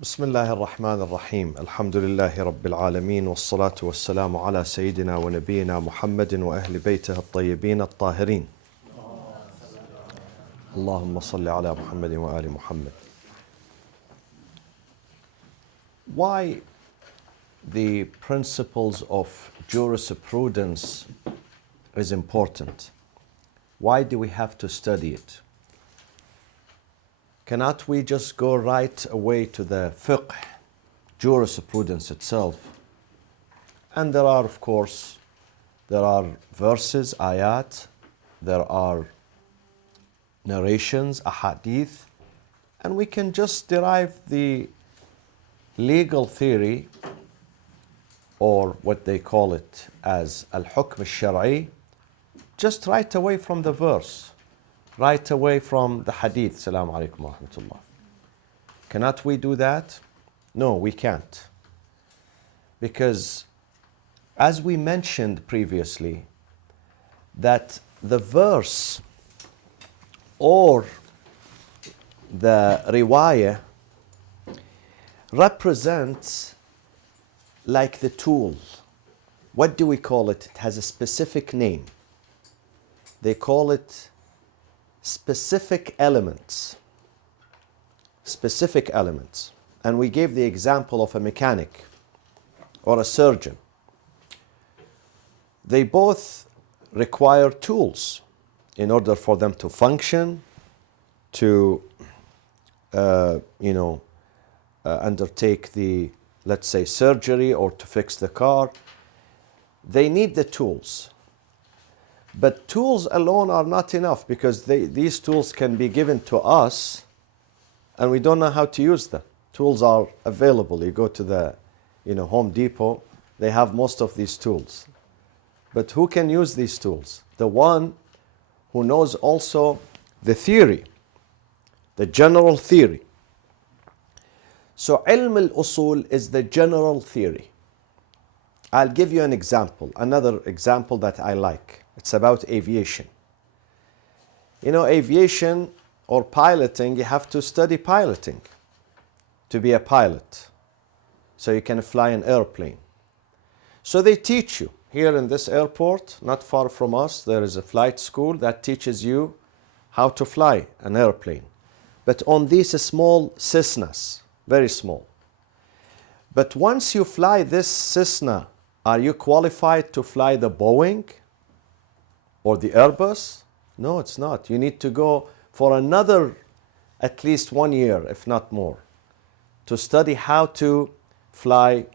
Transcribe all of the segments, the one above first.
بسم الله الرحمن الرحيم الحمد لله رب العالمين والصلاة والسلام على سيدنا ونبينا محمد وأهل بيته الطيبين الطاهرين اللهم صل على محمد وآل محمد. Why the principles of jurisprudence is important? Why do we have to study it? Cannot we just go right away to the fiqh, jurisprudence itself? And there are, of course, there are verses, ayat, there are narrations, ahadith, and we can just derive the legal theory, or what they call it as al-hukm al-shar'i, just right away from the verse, right away from the hadith. Assalamu alaikum wa rahmatullah. Cannot we do that? No, we can't. Because as we mentioned previously, that the verse or the riwayah represents like the tool. What do we call it? It has a specific name. They call it specific elements. Specific elements. And we gave the example of a mechanic or a surgeon. They both require tools in order for them to function, to undertake the, let's say, surgery or to fix the car. They need the tools. But tools alone are not enough, because these tools can be given to us and we don't know how to use them. Tools are available. You go to the Home Depot, they have most of these tools. But who can use these tools? The one who knows also the theory, the general theory. So ilm al-usul is the general theory. I'll give you an example, another example that I like. It's about aviation. Aviation or piloting, you have to study piloting to be a pilot, so you can fly an airplane. So they teach you. Here in this airport, not far from us, there is a flight school that teaches you how to fly an airplane. But on these small Cessnas, very small. But once you fly this Cessna, are you qualified to fly the Boeing or the Airbus? No, it's not. You need to go for another at least 1 year, if not more, to study how to fly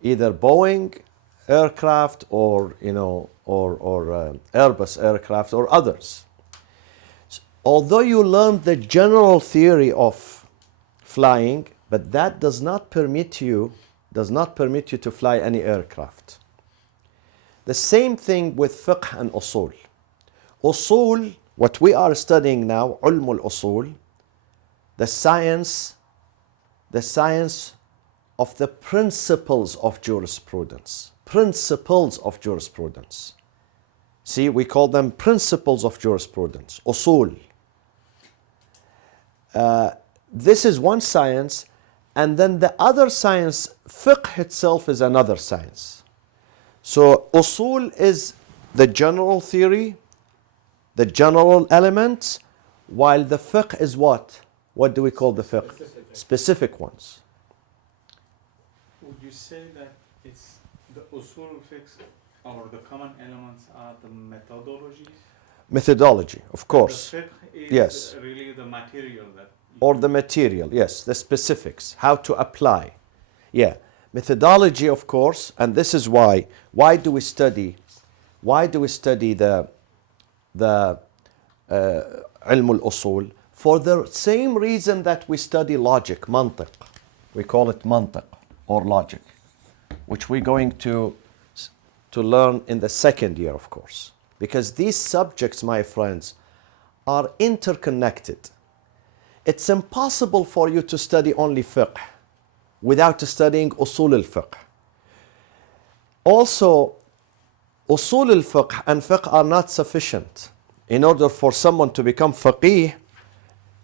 either Boeing aircraft or Airbus aircraft or others. Although you learn the general theory of flying, but that does not permit you to fly any aircraft. The same thing with fiqh and usul. Usul, what we are studying now, ulm al-usul, the science of the principles of jurisprudence. Principles of jurisprudence. See, we call them principles of jurisprudence, usul. This is one science, and then the other science, fiqh itself, is another science. So usul is the general theory, the general elements, while the fiqh is what? What do we call the fiqh? Specific ones. Would you say that it's the usul fiqh or the common elements are the methodologies? Methodology, of course. The fiqh is Yes. really the material that... Or the material, yes, the specifics, how to apply. Yeah, methodology, of course, and this is why do we study the ilm al-usul? For the same reason that we study logic, mantiq. We call it mantiq or logic, which we're going to learn in the second year, of course. Because these subjects, my friends, are interconnected. It's impossible for you to study only fiqh without studying usul al-fiqh. Also, usul al-fiqh and fiqh are not sufficient. In order for someone to become faqih,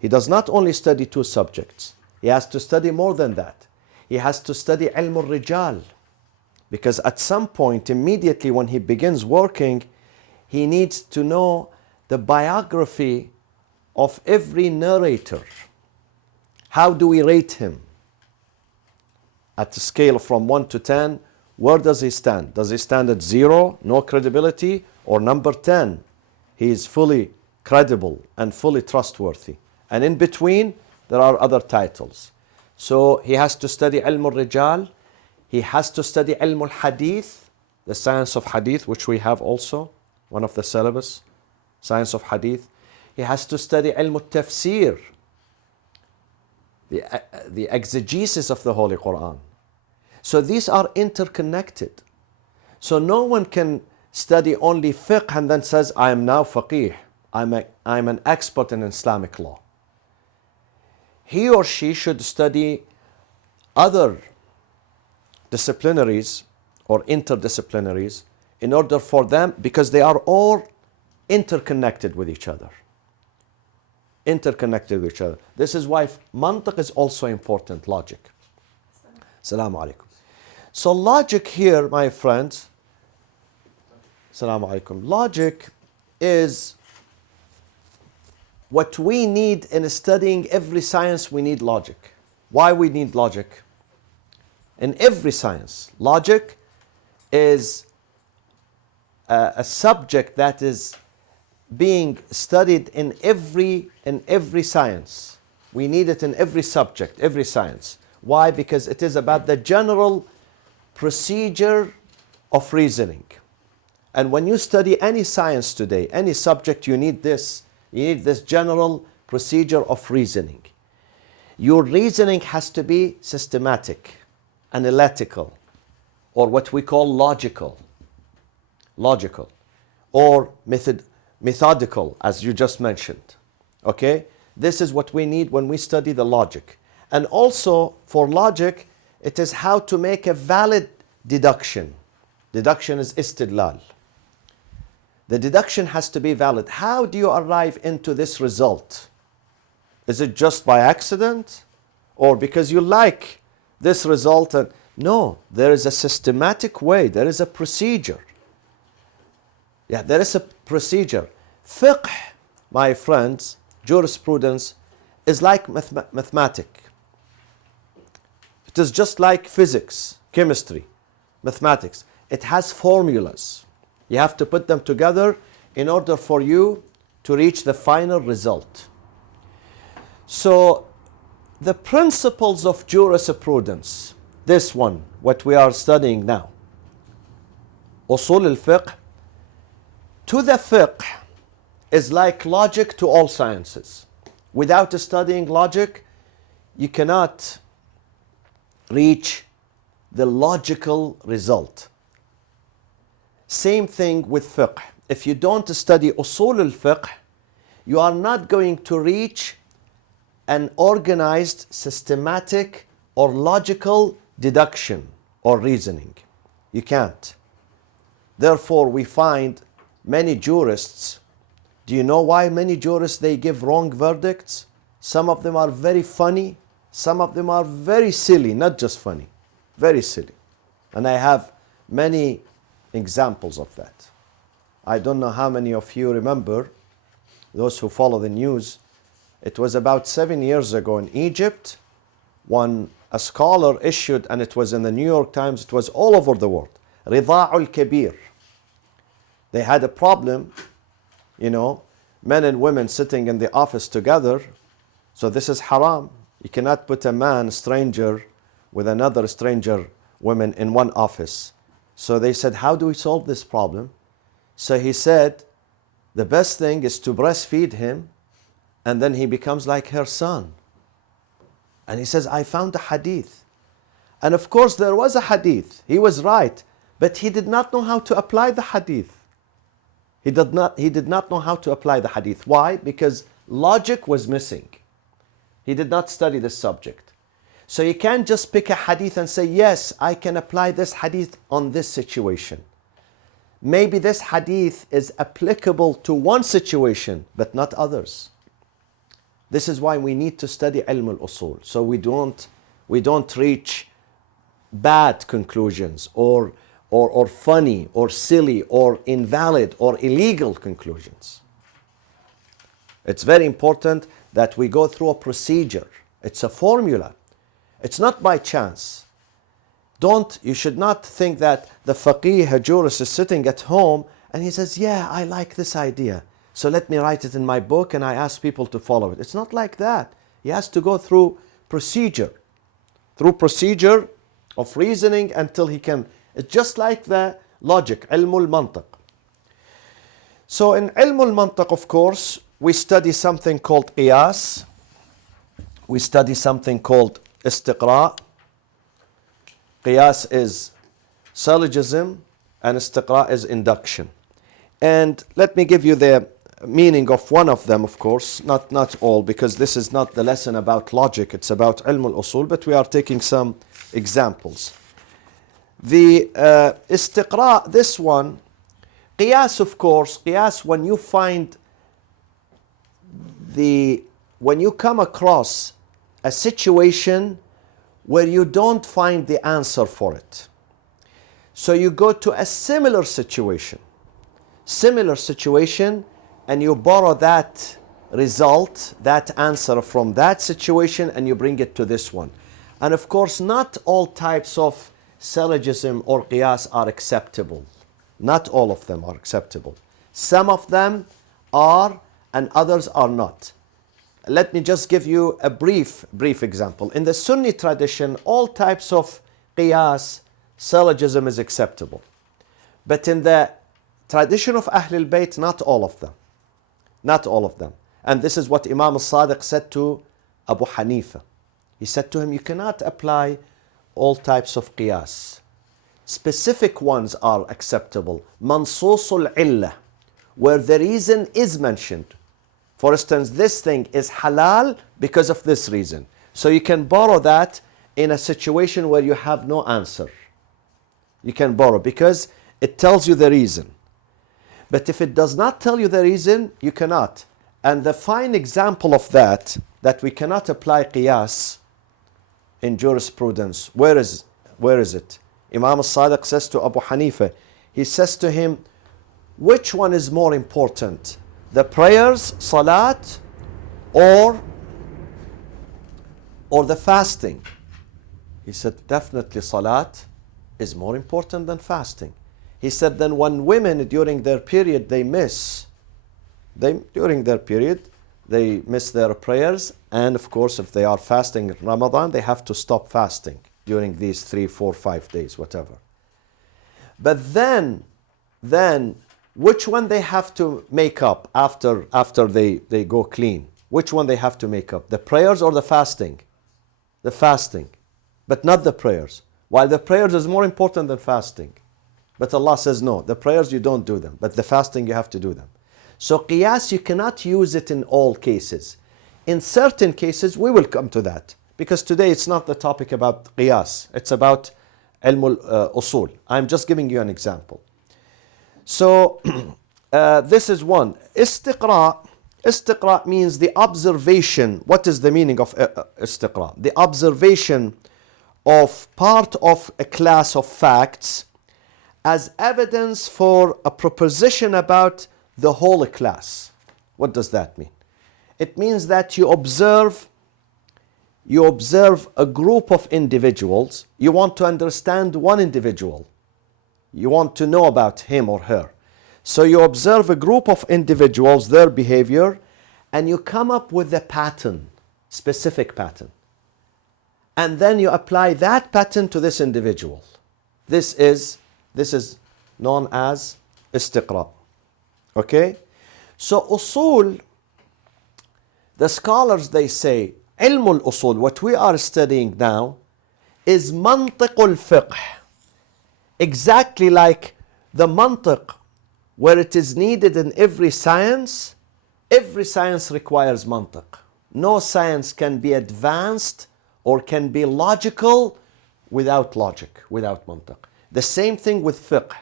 he does not only study two subjects. He has to study more than that. He has to study ilm al-rijal. Because at some point, immediately when he begins working, he needs to know the biography of every narrator. How do we rate him? At a scale from 1 to 10, where does he stand? Does he stand at 0, no credibility, or number 10? He is fully credible and fully trustworthy. And in between, there are other titles. So he has to study ilm al-rijal. He has to study ilm al-hadith, the science of hadith, which we have also, one of the syllabus, science of hadith. He has to study ilm al-tafsir, the exegesis of the Holy Quran. So these are interconnected. So no one can study only fiqh and then says, I am now faqih. I'm an expert in Islamic law. He or she should study other disciplinaries or interdisciplinaries in order for them, because they are all interconnected with each other. Interconnected with each other. This is why mantiq is also important, logic. Assalamu alaikum. So logic here, my friends, Assalamu alaikum. Logic is what we need in studying every science. We need logic. Why we need logic? In every science, logic is a subject that is being studied in every science. We need it in every subject, every science. Why? Because it is about the general procedure of reasoning. And when you study any science today, any subject, you need this. You need this general procedure of reasoning. Your reasoning has to be systematic, analytical, or what we call logical, or methodical, as you just mentioned. Okay? This is what we need when we study the logic. And also, for logic, it is how to make a valid deduction. Deduction is istidlal. The deduction has to be valid. How do you arrive into this result? Is it just by accident? Or because you like this result? No, there is a systematic way. There is a procedure. Yeah, there is a procedure. Fiqh, my friends, jurisprudence, is like mathematics. It is just like physics, chemistry, mathematics. It has formulas. You have to put them together in order for you to reach the final result. So, the principles of jurisprudence, this one, what we are studying now, usul al-fiqh, to the fiqh is like logic to all sciences. Without studying logic, you cannot reach the logical result. Same thing with fiqh. If you don't study usul al-fiqh, you are not going to reach an organized, systematic, or logical deduction or reasoning. You can't. Therefore, we find many jurists. Do you know why many jurists, they give wrong verdicts? Some of them are very funny. Some of them are very silly, not just funny. Very silly. And I have many examples of that. I don't know how many of you remember, those who follow the news. It was about 7 years ago in Egypt when a scholar issued, and it was in the New York Times, it was all over the world, Rida'ul Kabir. They had a problem, men and women sitting in the office together. So this is haram. You cannot put a man, stranger, with another stranger woman in one office. So they said, how do we solve this problem? So he said, the best thing is to breastfeed him, and then he becomes like her son. And he says, I found a hadith. And of course there was a hadith. He was right, but he did not know how to apply the hadith. He did not know how to apply the hadith. Why? Because logic was missing. He did not study this subject. So you can't just pick a hadith and say, yes, I can apply this hadith on this situation. Maybe this hadith is applicable to one situation, but not others. This is why we need to study ilm al-usul, so we don't reach bad conclusions or funny or silly or invalid or illegal conclusions. It's very important that we go through a procedure. It's a formula. It's not by chance. You should not think that the faqih, a jurist, is sitting at home and he says, yeah, I like this idea, so let me write it in my book and I ask people to follow it. It's not like that. He has to go through procedure of reasoning until he can. It's just like the logic, ilm al-mantiq. So in ilm al-mantiq, of course, we study something called qiyas. We study something called istiqra'. Qiyas is syllogism and istiqra' is induction. And let me give you the meaning of one of them, of course, not all, because this is not the lesson about logic, it's about ilm al-usul, but we are taking some examples. The istiqra', this one, qiyas, of course, qiyas, when you come across a situation where you don't find the answer for it. So you go to a similar situation, and you borrow that result, that answer from that situation, and you bring it to this one. And of course, not all types of syllogism or qiyas are acceptable. Not all of them are acceptable. Some of them are, and others are not. Let me just give you a brief example. In the Sunni tradition, all types of qiyas, syllogism is acceptable. But in the tradition of Ahlul Bayt, not all of them. Not all of them. And this is what Imam al-Sadiq said to Abu Hanifa. He said to him, you cannot apply all types of qiyas. Specific ones are acceptable. Mansusul illah, where the reason is mentioned. For instance, this thing is halal because of this reason. So you can borrow that in a situation where you have no answer. You can borrow because it tells you the reason. But if it does not tell you the reason, you cannot. And the fine example of that we cannot apply qiyas in jurisprudence, where is it? Imam al-Sadiq says to Abu Hanifa, he says to him, which one is more important? The prayers, salat, or the fasting? He said, definitely salat is more important than fasting. He said, then when women during their period, they miss their prayers, and of course if they are fasting in Ramadan, they have to stop fasting during these 3, 4, 5 days, whatever. But then which one they have to make up after they go clean? Which one they have to make up? The prayers or the fasting? The fasting, but not the prayers. While the prayers is more important than fasting. But Allah says no, the prayers you don't do them, but the fasting you have to do them. So qiyas, you cannot use it in all cases. In certain cases, we will come to that. Because today it's not the topic about qiyas. It's about ilm al-usul. I'm just giving you an example. So this is one. Istiqra means the observation. What is the meaning of istiqra? The observation of part of a class of facts as evidence for a proposition about the whole class. What does that mean? It means that you observe a group of individuals. You want to understand one individual. You want to know about him or her. So you observe a group of individuals, their behavior, and you come up with a pattern, specific pattern. And then you apply that pattern to this individual. This is known as istiqra. Okay? So usul, the scholars, they say, ilm al-usul, what we are studying now, is mantiq al-fiqh. Exactly like the mantiq, where it is needed in every science requires mantiq. No science can be advanced or can be logical without logic, without mantiq. The same thing with fiqh.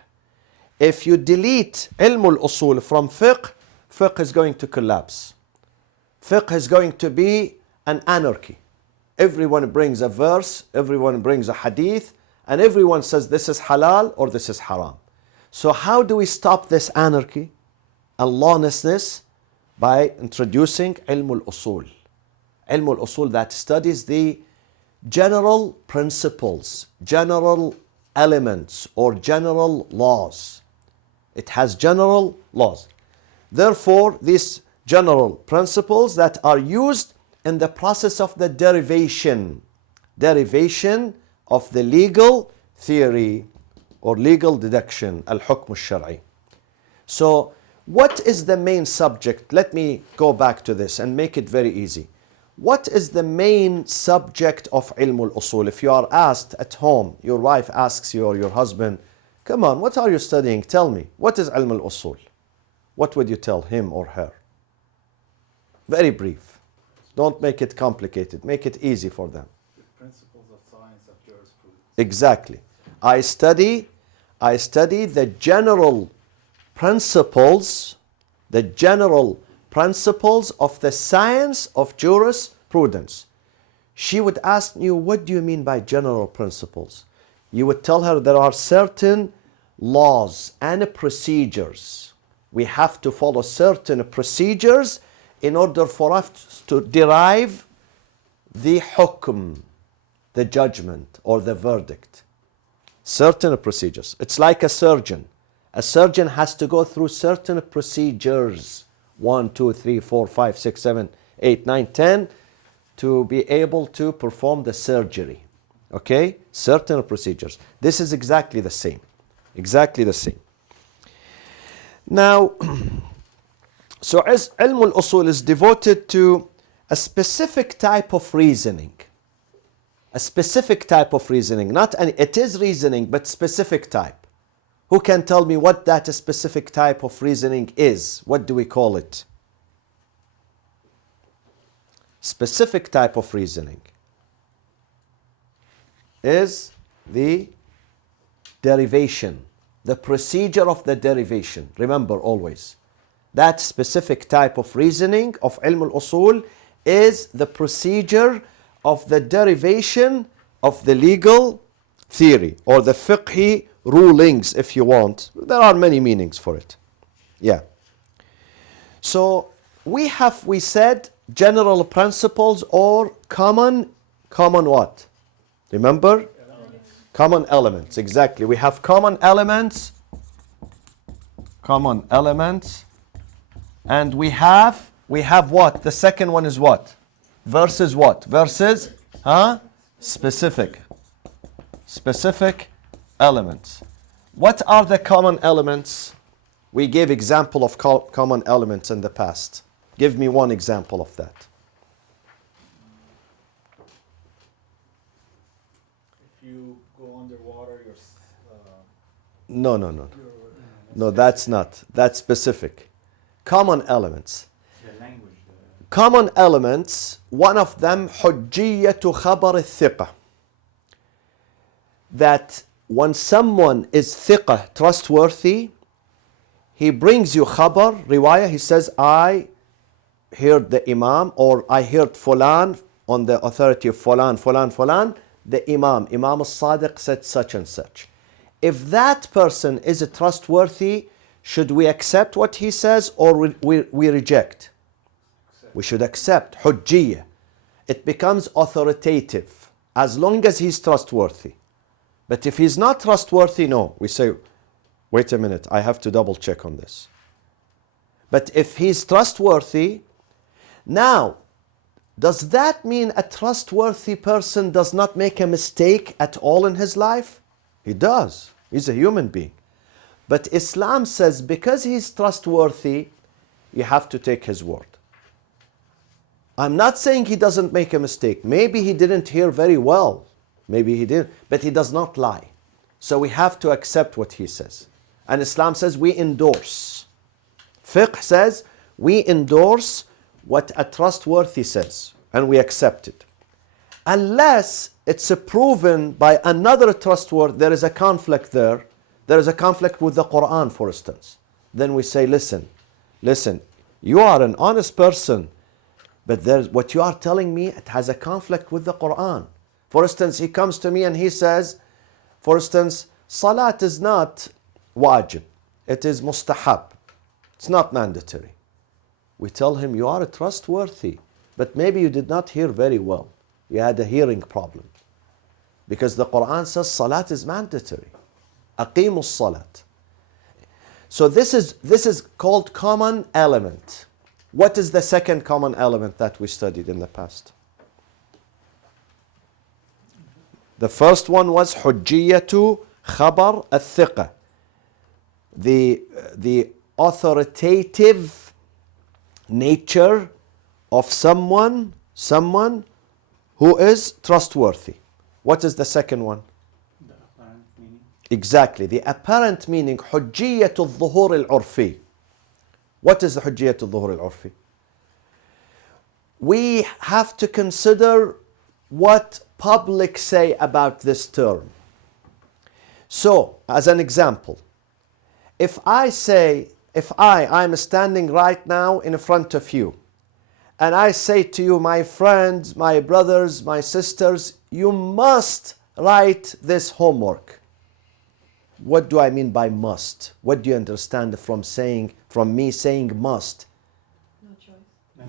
If you delete ilm al-usul from fiqh is going to collapse. Fiqh is going to be an anarchy. Everyone brings a verse, everyone brings a hadith, and everyone says this is halal or this is haram. So how do we stop this anarchy and lawlessness? By introducing ilm al-usul. Ilm al-usul that studies the general principles, general elements or general laws. It has general laws. Therefore, these general principles that are used in the process of the derivation of the legal theory or legal deduction, al-hukm al-shar'i. So, what is the main subject? Let me go back to this and make it very easy. What is the main subject of ilm al-usul? If you are asked at home, your wife asks you or your husband, come on, what are you studying? Tell me, what is ilm al-usul? What would you tell him or her? Very brief. Don't make it complicated. Make it easy for them. The principles of science of jurisprudence. Exactly. I study the general principles of the science of jurisprudence. She would ask you, what do you mean by general principles? You would tell her there are certain laws and procedures. We have to follow certain procedures in order for us to derive the hukm, the judgment or the verdict. Certain procedures. It's like a surgeon. A surgeon has to go through certain procedures, 1, 2, 3, 4, 5, 6, 7, 8, 9, 10, to be able to perform the surgery. Okay? Certain procedures. This is exactly the same. Exactly the same. Now, so as ilm al-usul is devoted to a specific type of reasoning. A specific type of reasoning. It is reasoning, but specific type. Who can tell me what that specific type of reasoning is? What do we call it? Specific type of reasoning is the derivation, the procedure of the derivation. Remember always, that specific type of reasoning of ilm al-usul is the procedure of the derivation of the legal theory or the fiqhi rulings, if you want. There are many meanings for it. Yeah. So we said general principles or common what? Remember? Elements. Common elements, exactly. We have common elements, and we have what? The second one is what? Versus what? Versus, specific elements. What are the common elements? We gave example of common elements in the past. Give me one example of that. If you go underwater, No, that's not. That's specific. Common elements. The language. Common elements, one of them, حجية خبر الثقة. That when someone is thiqah, trustworthy, he brings you khabar, riwayah, he says, I heard the imam, or I heard fulan on the authority of fulan, the imam al-Sadiq said such and such. If that person is trustworthy, should we accept what he says or we reject? We should accept. Hujjiyah. It becomes authoritative as long as he's trustworthy. But if he's not trustworthy, no. We say, wait a minute, I have to double check on this. But if he's trustworthy, now, does that mean a trustworthy person does not make a mistake at all in his life? He does. He's a human being. But Islam says because he's trustworthy, you have to take his word. I'm not saying he doesn't make a mistake. Maybe he didn't hear very well. Maybe he did, but he does not lie. So we have to accept what he says. And Islam says we endorse. Fiqh says we endorse what a trustworthy says and we accept it. Unless it's proven by another trustworthy, there is a conflict there. There is a conflict with the Quran, for instance. Then we say, listen, you are an honest person. But there's, what you are telling me, it has a conflict with the Quran. For instance, he comes to me and he says, for instance, Salat is not wajib. It is mustahab. It's not mandatory. We tell him, you are trustworthy, but maybe you did not hear very well. You had a hearing problem. Because the Quran says Salat is mandatory. Aqimus Salat. So this is called common element. What is the second common element that we studied in the past? The first one was حجية خبر الثقة. The authoritative nature of someone who is trustworthy. What is the second one? The apparent meaning. Exactly, the apparent meaning. حجية الظهور العرفي. What is the حجية الظهور العرفي? We have to consider what public say about this term. So, as an example, if I'm standing right now in front of you, and I say to you, my friends, my brothers, my sisters, you must write this homework. What do I mean by must? What do you understand from me saying must? No choice.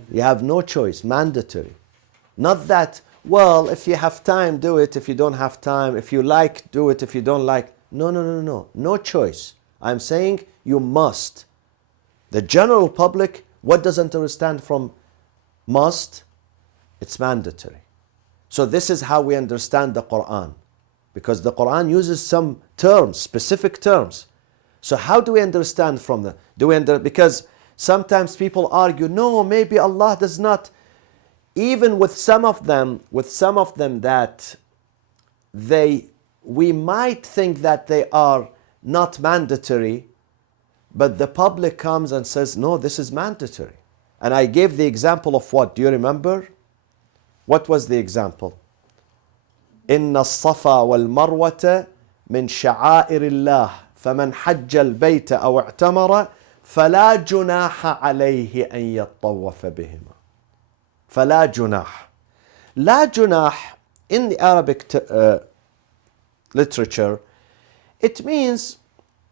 You have no choice, mandatory. Not that, well, if you have time, do it. If you don't have time, if you like, do it. If you don't like, no. No choice. I'm saying you must. The general public, what doesn't understand from must? It's mandatory. So this is how we understand the Quran. Because the Quran uses some terms, specific terms. So how do we understand from them? Because sometimes people argue, no, maybe Allah does not. Even with some of them that we might think that they are not mandatory, but the public comes and says, no, this is mandatory. And I gave the example of what? Do you remember? What was the example? إن الصفا والمروة من شعائر الله فمن حج البيت أو اعتمر فلا جناح عليه أن يطوف بهما. فلا جناح. لا جناح in the Arabic literature, it means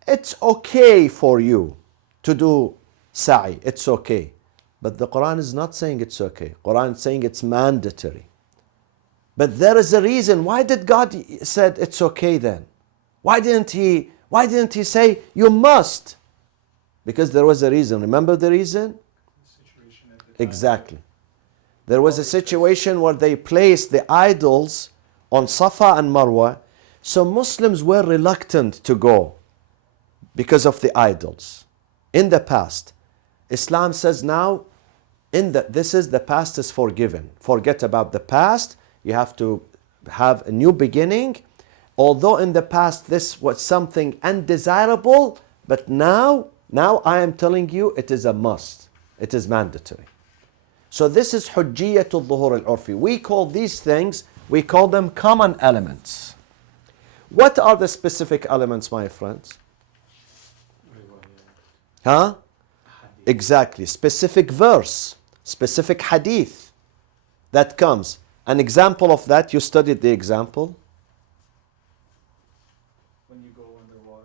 it's okay for you to do sa'i. It's okay. But the Quran is not saying it's okay. Quran is saying it's mandatory. But there is a reason. Why did God said it's okay then? Why didn't he say you must? Because there was a reason. Remember the reason? Situation at the time. Exactly. There was a situation where they placed the idols on Safa and Marwa, so Muslims were reluctant to go because of the idols. In the past, Islam says now, the past is forgiven. Forget about the past. You have to have a new beginning. Although in the past this was something undesirable, but now I am telling you it is a must. It is mandatory. So this is حجية الظهور العرفي. We call these things, we call them common elements. What are the specific elements, my friends? Huh? Exactly. Specific verse, specific hadith that comes. An example of that, you studied the example. When you go underwater,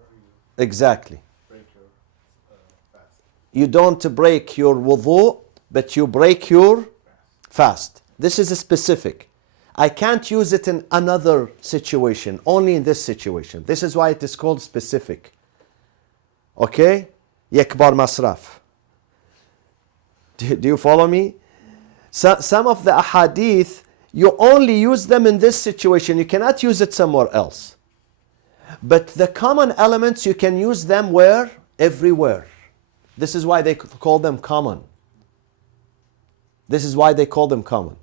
you Exactly. break your fast. You don't break your wudu, but you break your fast. This is a specific. I can't use it in another situation, only in this situation. This is why it is called specific. Okay? Yakbar masraf. Do you follow me? Some of the ahadith, you only use them in this situation. You cannot use it somewhere else. But the common elements, you can use them where? Everywhere. This is why they call them common. This is why they call them common.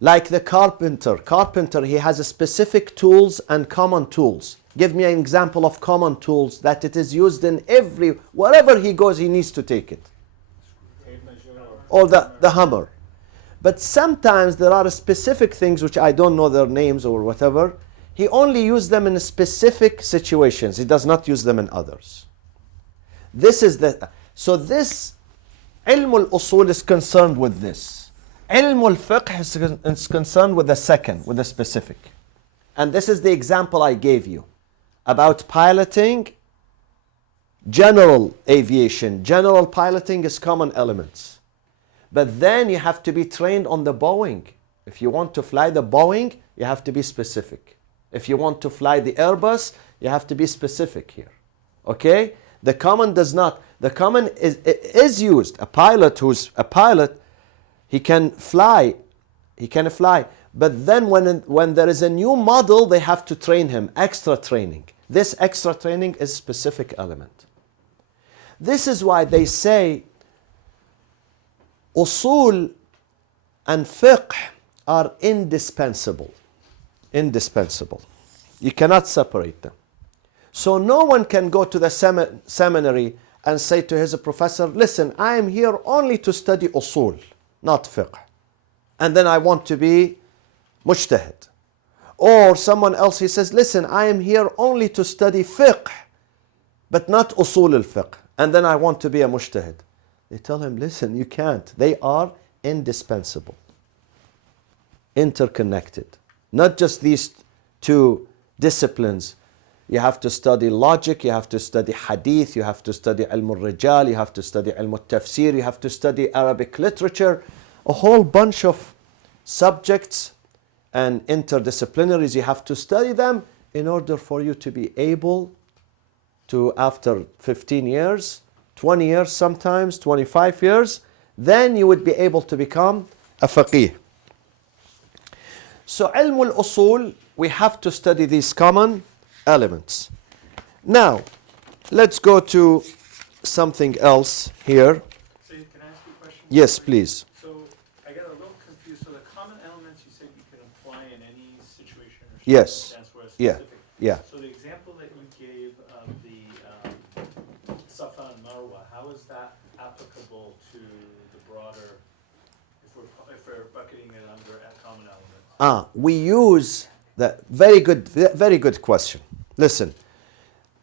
Like the carpenter. Carpenter, he has a specific tools and common tools. Give me an example of common tools that it is used in wherever he goes, he needs to take it. Tape measure Or the hammer. But sometimes there are specific things which I don't know their names or whatever. He only uses them in specific situations. He does not use them in others. So this ilm al-usul is concerned with this. Ilm al-fiqh is concerned with the second, with the specific. And this is the example I gave you about piloting. General aviation, general piloting is common elements. But then you have to be trained on the Boeing. If you want to fly the Boeing, you have to be specific. If you want to fly the Airbus, you have to be specific here. Okay? The common does not. The common is used. A pilot who's a pilot, he can fly. He can fly. But then when there is a new model, they have to train him. Extra training. This extra training is specific element. This is why they say usul and fiqh are indispensable. Indispensable. You cannot separate them. So no one can go to the seminary and say to his professor, listen, I am here only to study usul, not fiqh. And then I want to be mujtahid. Or someone else, he says, listen, I am here only to study fiqh, but not usul al-fiqh. And then I want to be a mujtahid. They tell him, listen, you can't. They are indispensable. Interconnected. Not just these two disciplines. You have to study logic, you have to study hadith, you have to study ilm al-rijal, you have to study ilm al-tafsir, you have to study Arabic literature. A whole bunch of subjects and interdisciplinaries, you have to study them in order for you to be able to, after 15 years, 20 years sometimes, 25 years, then you would be able to become a faqih. So ilm al-usul, we have to study these common elements. Now, let's go to something else here. So can I ask you a question? Yes, please. So I got a little confused. So the common elements you said you can apply in any situation or Yes. circumstance where it's Yeah. specific. Yeah. So the example that you gave of the Safa and Marwa, how is that applicable to the broader, if we're bucketing it under a common element? We use the very good question. Listen,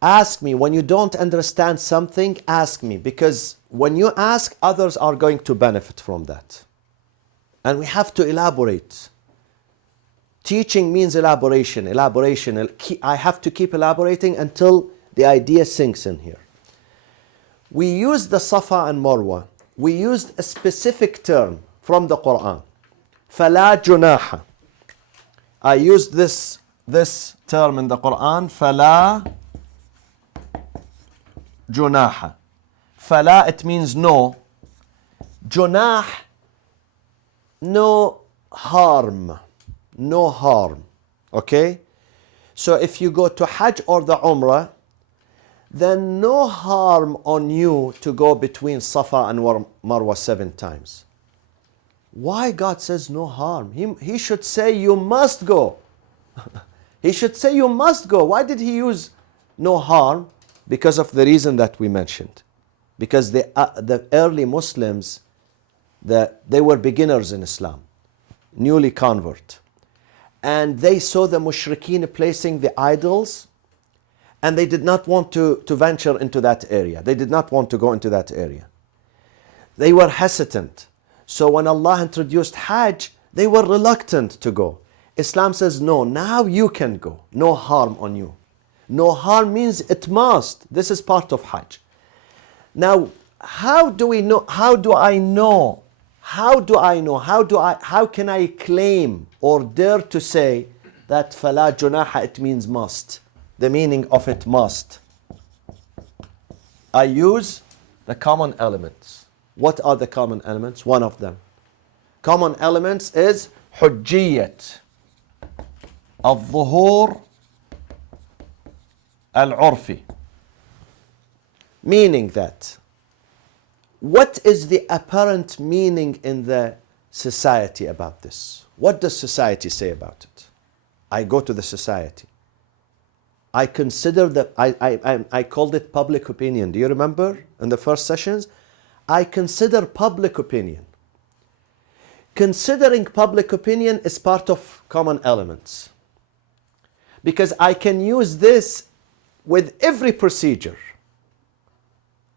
ask me when you don't understand something, ask me, because when you ask, others are going to benefit from that. And we have to elaborate. Teaching means elaboration. I have to keep elaborating until the idea sinks in here. We used the Safa and Marwa. We used a specific term from the Quran. فَلَا جُنَاحَ. I used this term in the Quran. فَلَا جُنَاحَ. فَلَا, it means no. Junah, no harm. No harm. Okay? So if you go to Hajj or the Umrah, then no harm on you to go between Safa and Marwa 7 times. Why God says no harm? He should say you must go. He should say you must go. Why did he use no harm? Because of the reason that we mentioned. Because the early Muslims, they were beginners in Islam, newly convert. And they saw the mushrikeen placing the idols, and they did not want to venture into that area. They did not want to go into that area. They were hesitant. So when Allah introduced Hajj, they were reluctant to go. Islam says, no, now you can go. No harm on you. No harm means it must. This is part of Hajj. Now, how do we know? How do I know? How can I claim or dare to say that فَلَا جُنَاحَ, it means must? The meaning of it must. I use the common elements. What are the common elements? One of them. Common elements is حجية الظهور العرفي. Meaning that, what is the apparent meaning in the society about this? What does society say about it? I go to the society. I consider that, I called it public opinion. Do you remember in the first sessions? I consider public opinion. Considering public opinion is part of common elements. Because I can use this with every procedure.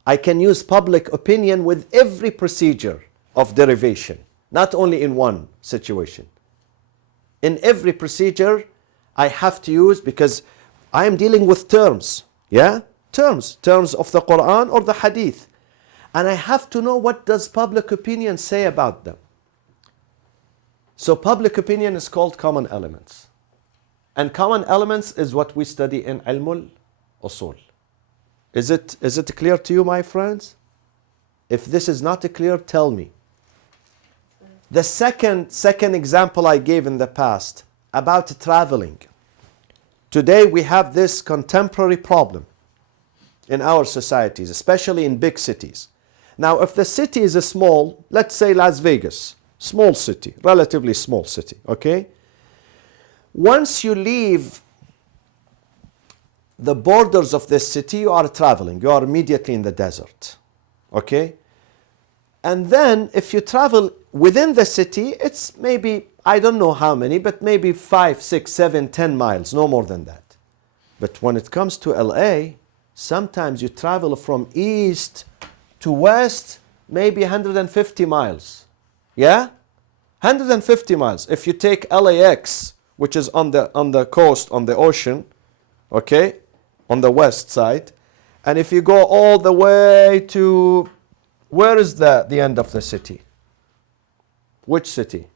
I can use public opinion with every procedure of derivation. not only in one situation. In every procedure, I have to use, because I am dealing with terms, yeah? Terms of the Quran or the Hadith. And I have to know what does public opinion say about them. So public opinion is called common elements. And common elements is what we study in Ilmul Usul. Is it clear to you, my friends? If this is not clear, tell me. The second example I gave in the past about traveling. Today we have this contemporary problem in our societies, especially in big cities. Now, if the city is a small, let's say Las Vegas, small city, relatively small city, okay? Once you leave the borders of this city, you are traveling. You are immediately in the desert, okay? And then if you travel within the city, it's maybe, I don't know how many, but maybe 5, 6, 7, 10 miles, no more than that. But when it comes to LA, sometimes you travel from east to west, maybe 150 miles. Yeah? 150 miles. If you take LAX, which is on the coast, on the ocean, okay, on the west side, and if you go all the way to, where is the end of the city? Which city?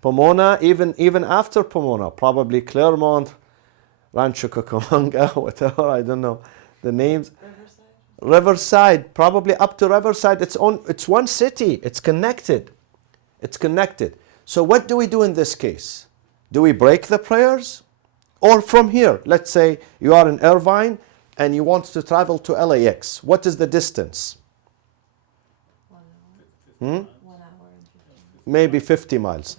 Pomona, even after Pomona, probably Claremont, Rancho Cucamonga, whatever, I don't know the names. Riverside, probably up to Riverside. It's one city. It's connected. It's connected. So what do we do in this case? Do we break the prayers? Or from here, let's say you are in Irvine and you want to travel to LAX. What is the distance? 1 hour. 1 hour and 15. Maybe 50 miles.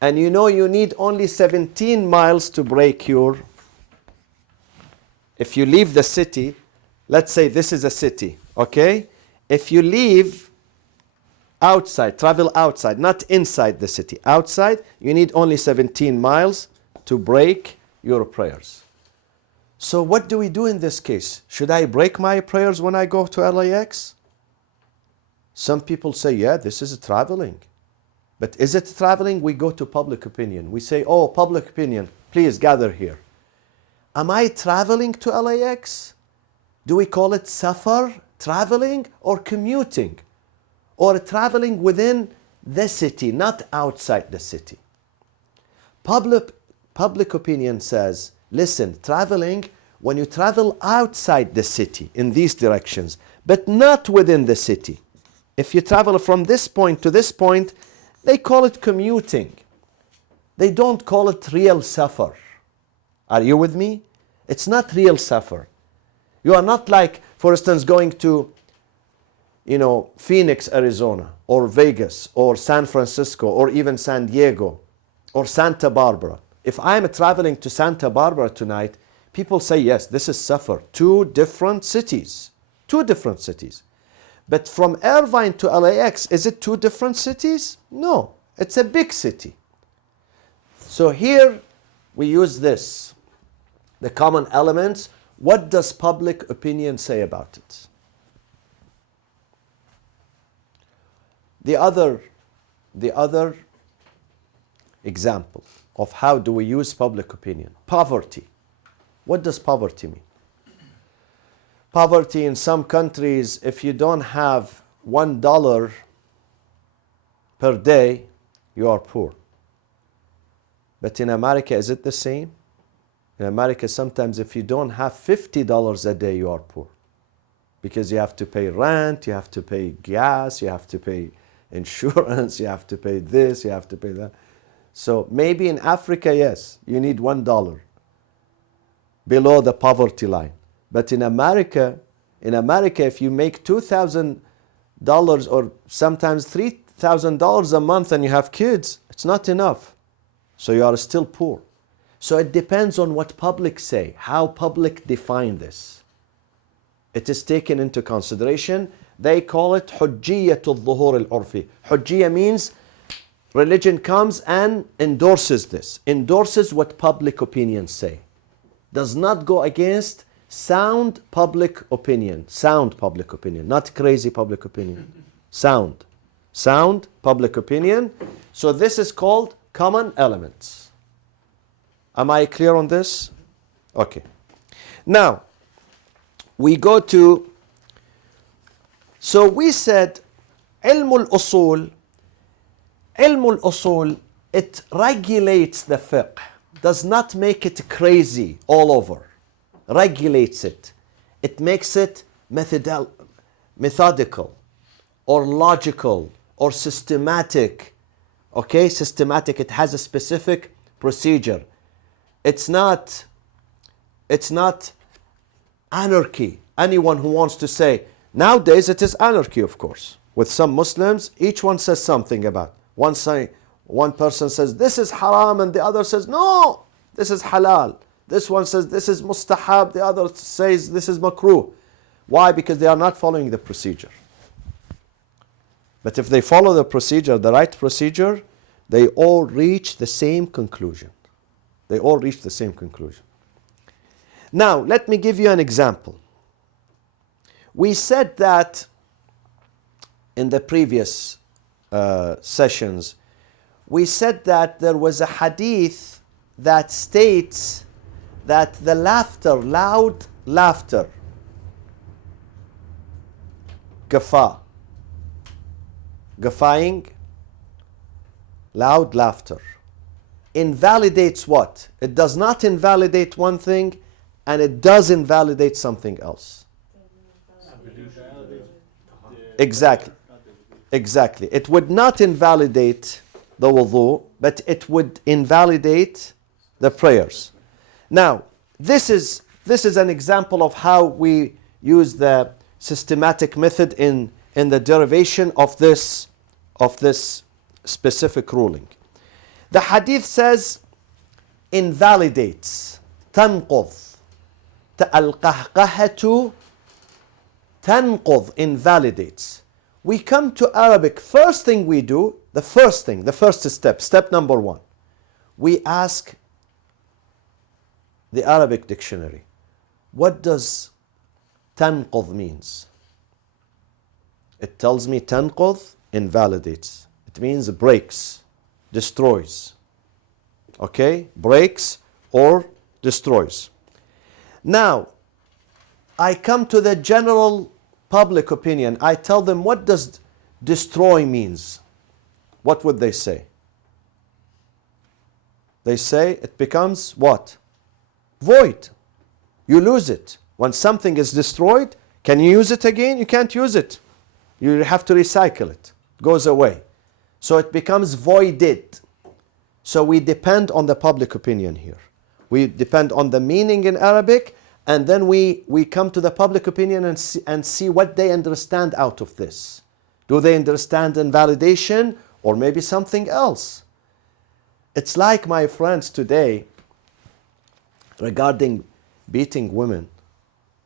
And you know you need only 17 miles to break your... If you leave the city, let's say this is a city, okay? If you leave outside, travel outside, not inside the city, outside, you need only 17 miles to break your prayers. So what do we do in this case? Should I break my prayers when I go to LAX? Some people say, yeah, this is traveling. But is it traveling? We go to public opinion. We say, oh, public opinion, please gather here. Am I traveling to LAX? Do we call it safar, traveling, or commuting? Or traveling within the city, not outside the city? Public opinion says, listen, traveling, when you travel outside the city in these directions, but not within the city. If you travel from this point to this point, they call it commuting. They don't call it real safar. Are you with me? It's not real safar. You are not like, for instance, going to, Phoenix, Arizona, or Vegas, or San Francisco, or even San Diego, or Santa Barbara. If I'm traveling to Santa Barbara tonight, people say, yes, this is safar. Two different cities. But from Irvine to LAX, is it two different cities? No, it's a big city. So here we use this, the common elements. What does public opinion say about it? The other example of how do we use public opinion. Poverty. What does poverty mean? Poverty in some countries, if you don't have $1 per day, you are poor. But in America, is it the same? In America, sometimes if you don't have $50 a day, you are poor. Because you have to pay rent, you have to pay gas, you have to pay insurance, you have to pay this, you have to pay that. So maybe in Africa, yes, you need $1 below the poverty line. But in America, if you make $2,000 or sometimes $3,000 a month and you have kids, it's not enough. So you are still poor. So it depends on what public say, how public define this. It is taken into consideration. They call it Hujjiyatul Dhuhur al-Urfi. Hujjiyya means religion comes and endorses this, endorses what public opinions say. Does not go against sound public opinion, not crazy public opinion, sound. Sound public opinion. So this is called common elements. Am I clear on this? Okay. Now, we go to, so we said, ilm al-usul, it regulates the fiqh, does not make it crazy all over, regulates it. It makes it methodical or logical or systematic. Okay, systematic, it has a specific procedure. It's not anarchy. Anyone who wants to say, nowadays it is anarchy, of course. With some Muslims, each one says something about. One person says, this is haram, and the other says, no, this is halal. This one says, this is mustahab, the other says, this is makruh. Why? Because they are not following the procedure. But if they follow the procedure, the right procedure, they all reach the same conclusion. They all reach the same conclusion. Now, let me give you an example. We said that in the previous sessions, we said that there was a hadith that states that the laughter, loud laughter, guffawing, loud laughter, invalidates what? It does not invalidate one thing, and it does invalidate something else. Exactly. Exactly. It would not invalidate the wudu, but it would invalidate the prayers. Now, this is an example of how we use the systematic method in the derivation of this specific ruling. The hadith says, invalidates, تنقض, القهقهة تنقض, invalidates. We come to Arabic, first thing we do, the first step number one, we ask the Arabic dictionary, what does تنقض means? It tells me تنقض, invalidates. It means breaks, destroys. Okay? Breaks or destroys. Now, I come to the general public opinion. I tell them, what does destroy means? What would they say? They say it becomes what? Void. You lose it. When something is destroyed, can you use it again? You can't use it. You have to recycle it. It goes away. So it becomes voided. So we depend on the public opinion here. We depend on the meaning in Arabic, and then we come to the public opinion and see what they understand out of this. Do they understand invalidation or maybe something else? It's like, my friends, today regarding beating women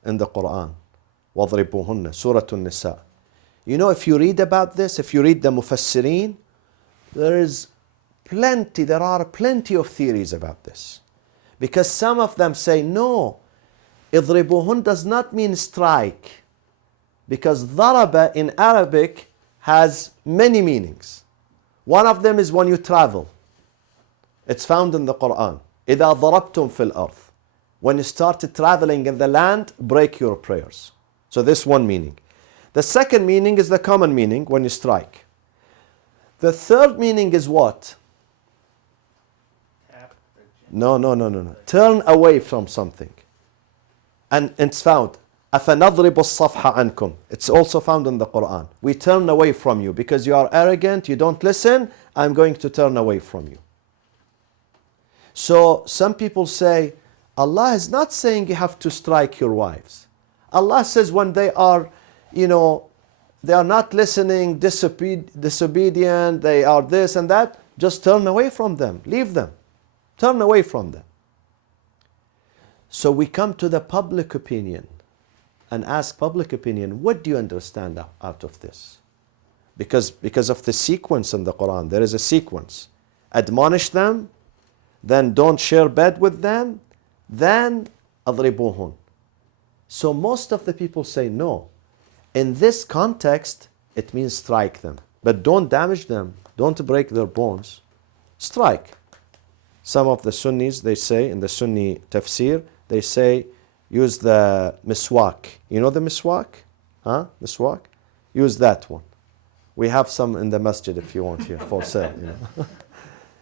in the Quran. وَضْرِبُوهُنَّ Surah An-Nisa. You know, if you read about this, if you read the Mufassirin, there are plenty of theories about this. Because some of them say, no, اضربوهن does not mean strike. Because ضرب in Arabic has many meanings. One of them is when you travel. It's found in the Quran. إِذَا ضَرَبْتُمْ فِي الْأَرْضِ. When you started traveling in the land, break your prayers. So this one meaning. The second meaning is the common meaning, when you strike. The third meaning is what? No. Turn away from something. And it's found. أَفَنَضْرِبُ الصَّفْحَ عَنْكُمْ. It's also found in the Quran. We turn away from you because you are arrogant, you don't listen, I'm going to turn away from you. So some people say, Allah is not saying you have to strike your wives. Allah says when they are, they are not listening, disobedient, they are this and that, just turn away from them, leave them, turn away from them. So we come to the public opinion and ask public opinion, what do you understand out of this? Because of the sequence in the Quran, there is a sequence. Admonish them, then don't share bed with them, then أضربوهن. So most of the people say no. In this context, it means strike them. but don't damage them. Don't break their bones. Strike. Some of the Sunnis, they say, in the Sunni tafsir, they say, use the miswak. You know the miswak? Huh? Miswak? Use that one. We have some in the masjid if you want here for sale. You know.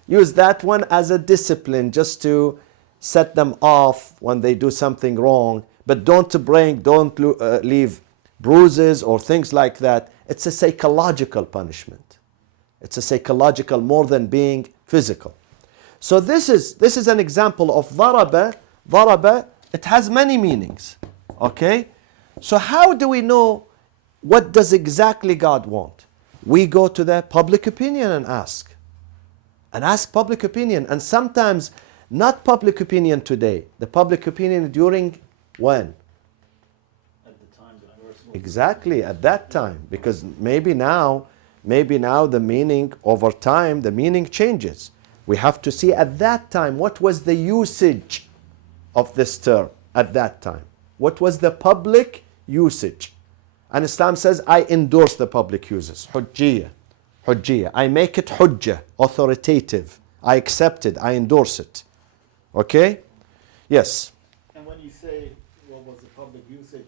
Use that one as a discipline just to set them off when they do something wrong. But don't leave bruises or things like that. It's a psychological punishment. It's a psychological more than being physical. So this is an example of daraba. Daraba, it has many meanings. Okay? So how do we know what does exactly God want? We go to the public opinion and ask. And ask public opinion. And sometimes not public opinion today. The public opinion during when? At the time the verse was Exactly, at that time. Because maybe now the meaning over time, the meaning changes. We have to see at that time what was the usage of this term at that time. What was the public usage? And Islam says, I endorse the public uses. Hujjiyah. Hujjiyah. I make it hujjah, authoritative. I accept it. I endorse it. Okay? Yes. And when you say what was the public usage,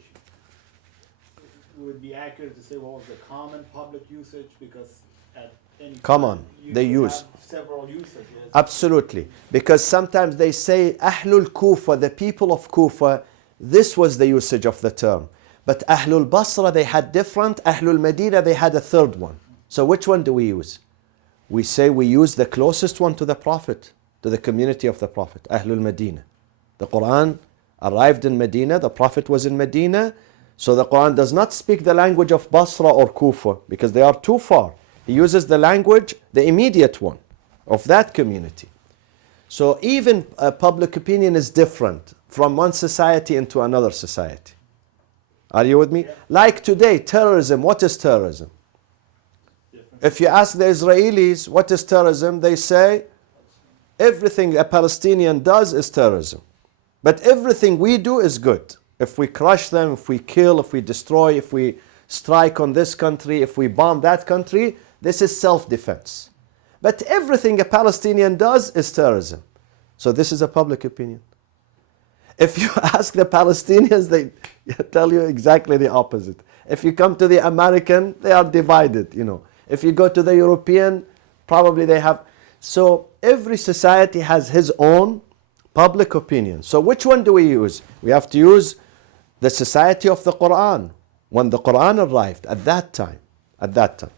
would it be accurate to say what was the common public usage? Because at any Common, time you they could use. have several usages. Absolutely. Because sometimes they say, Ahlul Kufa, the people of Kufa, this was the usage of the term. But Ahlul Basra, they had different. Ahlul Medina, they had a third one. So which one do we use? We say we use the closest one to the Prophet, to the community of the Prophet, Ahlul Medina. The Quran arrived in Medina, the Prophet was in Medina, so the Quran does not speak the language of Basra or Kufa because they are too far. He uses the language, the immediate one of that community. So even public opinion is different from one society into another society. Are you with me? Yeah. Like today, terrorism, what is terrorism? Different. If you ask the Israelis, what is terrorism? They say, everything a Palestinian does is terrorism. But everything we do is good. If we crush them, if we kill, if we destroy, if we strike on this country, if we bomb that country, this is self-defense. But everything a Palestinian does is terrorism. So this is a public opinion. If you ask the Palestinians, they tell you exactly the opposite. If you come to the American, they are divided, you know. If you go to the European, probably they have. So every society has his own public opinion. So which one do we use? We have to use the society of the Quran, when the Quran arrived at that time. At that time.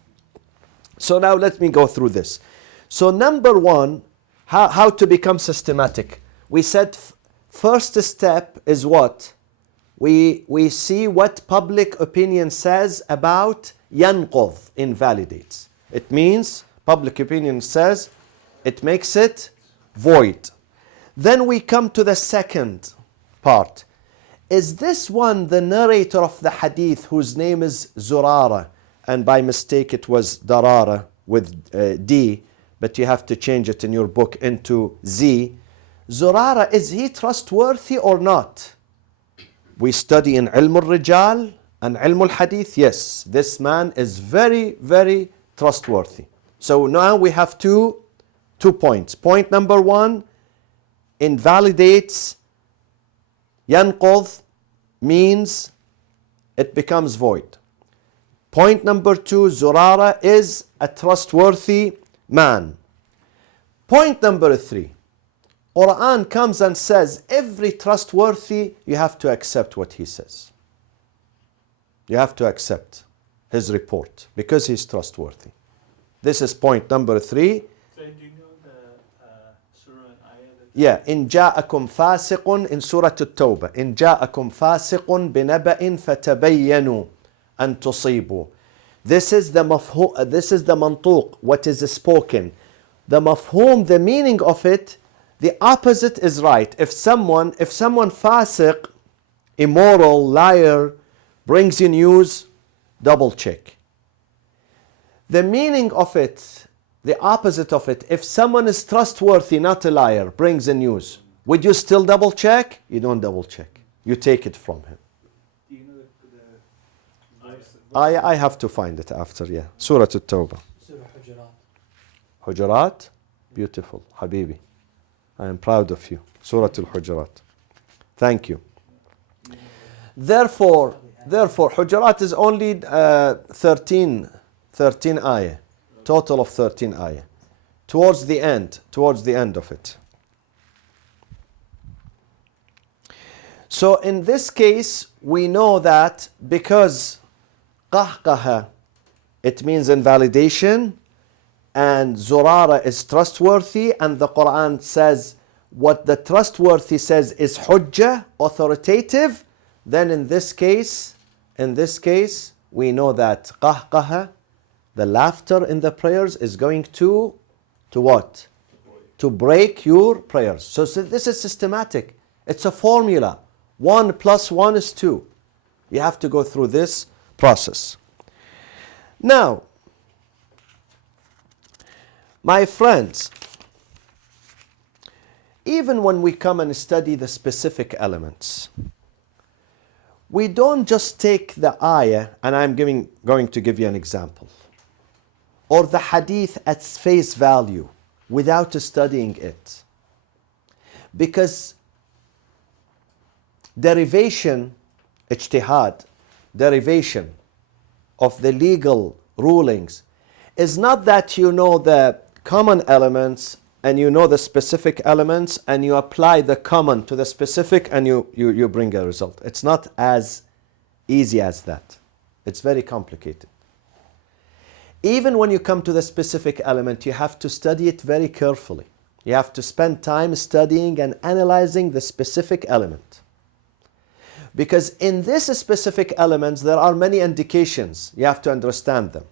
So now let me go through this. So number one, how to become systematic. We said first step is what? We see what public opinion says about yanqudh, invalidates. It means public opinion says it makes it void. Then we come to the second part. Is this one the narrator of the hadith whose name is Zurara? And by mistake it was Darara with D, but you have to change it in your book into Z. Zurara, is he trustworthy or not? We study in Ilm al-Rijal and Ilm al-Hadith. Yes, this man is very, very trustworthy. So now we have two points. Point number one, invalidates, yanqudh, means it becomes void. Point number two, Zurara is a trustworthy man. Point number three, Quran comes and says every trustworthy, you have to accept what he says. You have to accept his report because he's trustworthy. This is point number three. So do you know the surah and ayah that? Yeah, إن جاءكم فاسق in Surah At-Tawbah. إن جاءكم فاسق بنبأ فتبينوا أن تصيبوا. This is the mantuq, what is spoken. The mafhum, the meaning of it, the opposite is right. If someone fasiq, immoral, liar, brings you news, double check. The meaning of it, the opposite of it, if someone is trustworthy, not a liar, brings the news, would you still double check? You don't double check. You take it from him. Do you know the I have to find it after, yeah. Surah At-Tawbah. Surah Hujurat. Hujurat? Beautiful, Habibi. I am proud of you. Surah Al-Hujurat. Thank you. Therefore, Hujurat is only 13 ayah. Total of 13 ayah. Towards the end of it. So in this case, we know that because qahqaha, it means invalidation, and Zurara is trustworthy, and the Quran says what the trustworthy says is hujjah, authoritative, then in this case, we know that qahqaha, the laughter in the prayers, is going to what? To break your prayers. So this is systematic. It's a formula. 1 + 1 is 2. You have to go through this process. Now, my friends, even when we come and study the specific elements, we don't just take the ayah, and I'm going to give you an example, or the hadith at face value without studying it. Because derivation, ijtihad, derivation of the legal rulings is not that you know the common elements and you know the specific elements and you apply the common to the specific and you bring a result. It's not as easy as that. It's very complicated. Even when you come to the specific element, you have to study it very carefully. You have to spend time studying and analyzing the specific element. Because in this specific elements, there are many indications. You have to understand them.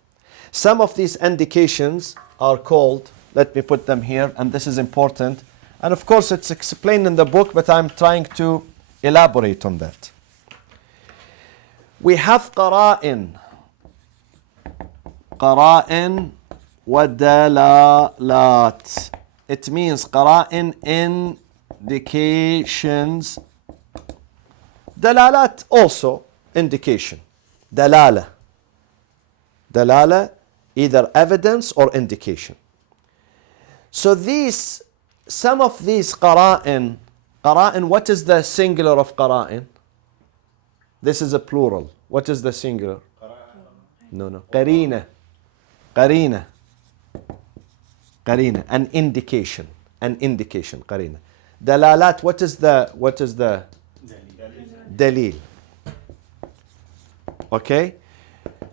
Some of these indications are called, let me put them here, and this is important. And of course, it's explained in the book, but I'm trying to elaborate on that. We have qara'in. Qara'in wa dalalat. It means qara'in, indications. Dalalat also indication. Dalala. Dalala, either evidence or indication. So some of these qara'in, what is the singular of qara'in? This is a plural. What is the singular? No. Qarina. Qarina. Qarina. An indication. Qarina. Dalalat, what is the dalil? Okay?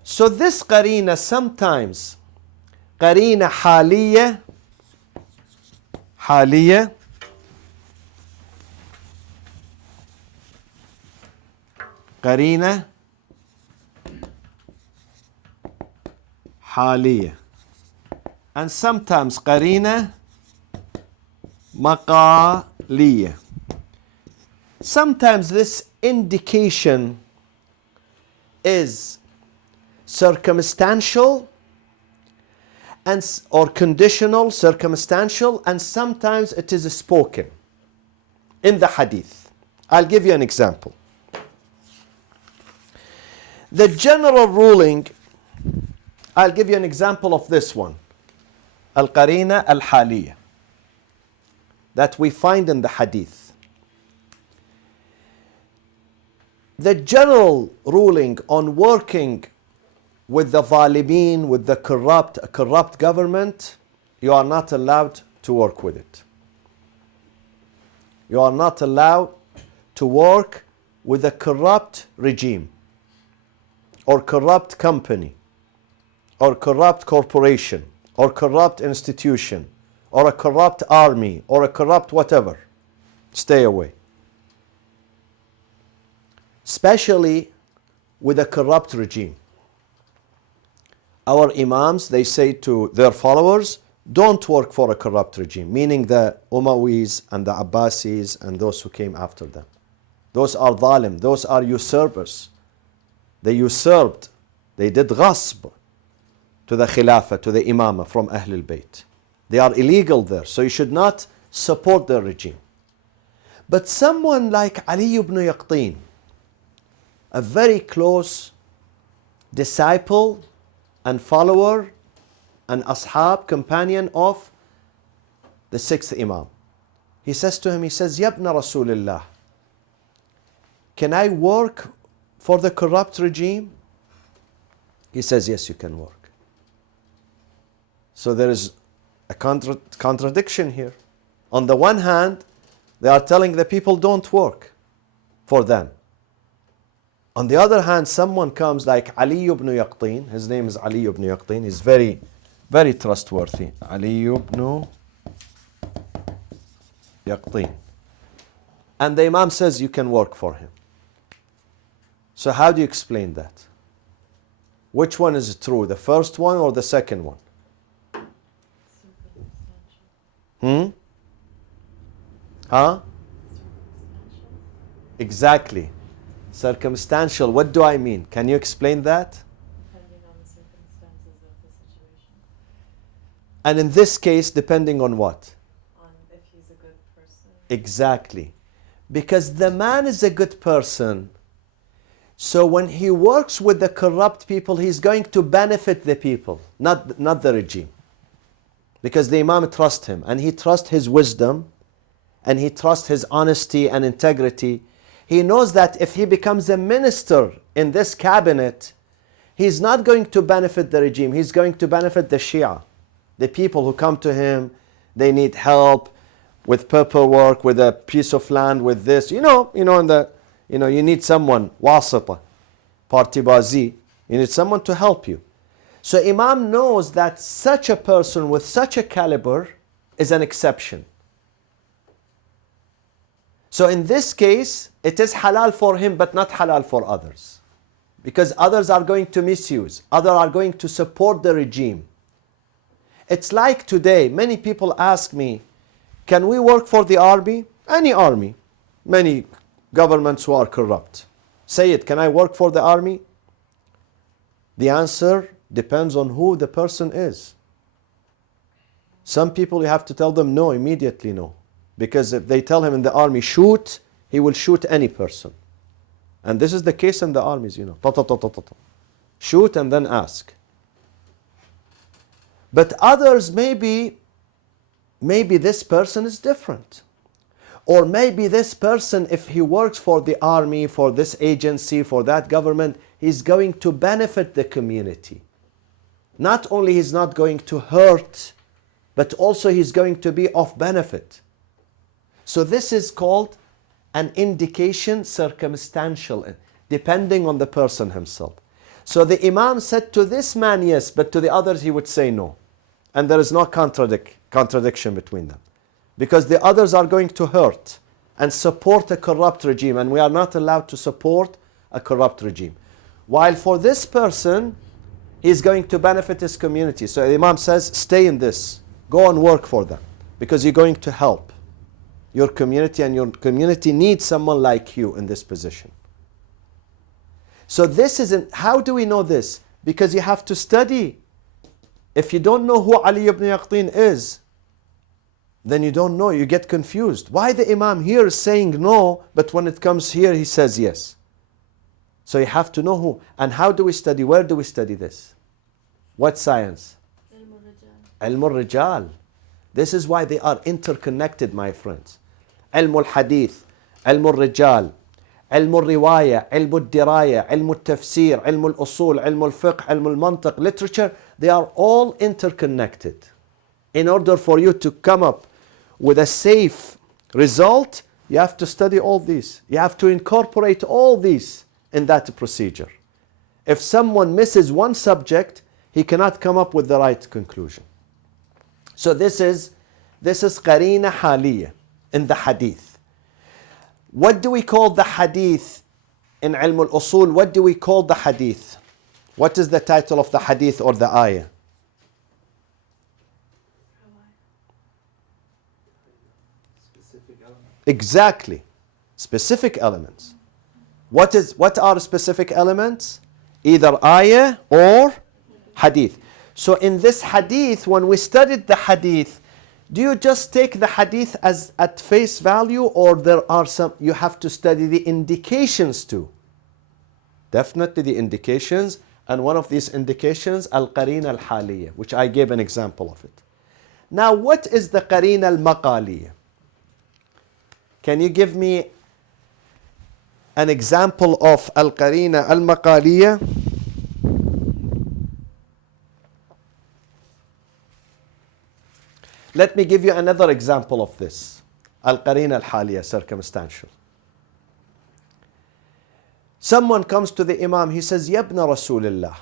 So this qarina sometimes qarina haliya, qarina haliya, and sometimes qarina maqaliya. Sometimes this indication is circumstantial or conditional, circumstantial, and sometimes it is spoken in the hadith. I'll give you an example. The general ruling, I'll give you an example of this one. Al-Qarina al-Haliya, that we find in the hadith. The general ruling on working with the zalimin, with the corrupt government, you are not allowed to work with it. You are not allowed to work with a corrupt regime, or corrupt company, or corrupt corporation, or corrupt institution, or a corrupt army, or a corrupt whatever. Stay away. Especially with a corrupt regime. Our imams, they say to their followers, don't work for a corrupt regime, meaning the Umayyas and the Abbasis and those who came after them. Those are zalim, those are usurpers. They usurped, they did ghasb to the khilafah, to the imamah from Ahlul Bayt. They are illegal there, so you should not support their regime. But someone like Ali ibn Yaqtin, a very close disciple and follower and ashab, companion of the sixth Imam. He says to him, he says, Yabna Rasulullah, can I work for the corrupt regime? He says, yes, you can work. So there is a contradiction here. On the one hand, they are telling the people don't work for them. On the other hand, someone comes like Ali ibn Yaqtin. His name is Ali ibn Yaqtin. He's very, very trustworthy. Ali ibn Yaqtin. And the Imam says you can work for him. So how do you explain that? Which one is true, the first one or the second one? Huh? Exactly. Circumstantial. What do I mean? Can you explain that? Depending on the circumstances of the situation. And in this case, depending on what? On if he's a good person. Exactly. Because the man is a good person. So when he works with the corrupt people, he's going to benefit the people, not the regime. Because the Imam trusts him, and he trusts his wisdom, and he trusts his honesty and integrity. He knows that if he becomes a minister in this cabinet, he's not going to benefit the regime, he's going to benefit the Shia. The people who come to him, they need help with paperwork, with a piece of land, with this. You need someone, wasita, party bazi. You need someone to help you. So Imam knows that such a person with such a caliber is an exception. So in this case, it is halal for him, but not halal for others. Because others are going to misuse. Others are going to support the regime. It's like today, many people ask me, can we work for the army? Any army. Many governments who are corrupt. Say it, can I work for the army? The answer depends on who the person is. Some people you have to tell them no, immediately no. Because if they tell him in the army, shoot, he will shoot any person. And this is the case in the armies, Shoot and then ask. But others, maybe this person is different. Or maybe this person, if he works for the army, for this agency, for that government, he's going to benefit the community. Not only he's not going to hurt, but also he's going to be of benefit. So this is called an indication circumstantial, depending on the person himself. So the Imam said to this man yes, but to the others he would say no. And there is no contradiction between them. Because the others are going to hurt and support a corrupt regime, and we are not allowed to support a corrupt regime. While for this person, he's going to benefit his community. So the Imam says, stay in this. Go and work for them. Because you're going to help your community, and your community needs someone like you in this position. So this isn't, how do we know this? Because you have to study. If you don't know who Ali ibn Yaqtin is, then you don't know, you get confused. Why the Imam here is saying no, but when it comes here he says yes? So you have to know who. And how do we study? Where do we study this? What science? Ilm al-Rijal. This is why they are interconnected, my friends. Ilm al-Hadith, Ilm al-Rijal, Ilm al-Riwaya, Ilm al-Diraya, Ilm al-Tafsir, Ilm al-Usul, Ilm al-Fiqh, Ilm al-Mantiq, literature, they are all interconnected. In order for you to come up with a safe result, you have to study all these. You have to incorporate all these in that procedure. If someone misses one subject, he cannot come up with the right conclusion. So this is qarina haliyah in the hadith. What do we call the hadith in ilm al-usul? What do we call the hadith? What is the title of the hadith or the ayah? Exactly. Specific elements. What are specific elements? Either ayah or hadith. So in this hadith, when we studied the hadith, do you just take the hadith as at face value, or there are some, you have to study the indications too? Definitely the indications And one of these indications, al-qarina al-haliyya, which I gave an example of it. Now, what is the qarina al-maqaliyya? Can you give me an example of al-qarina al-maqaliyya? Let me give you another example of this. Al-qarina al-haliyya, circumstantial. Someone comes to the Imam, he says, Yabna Rasulullah,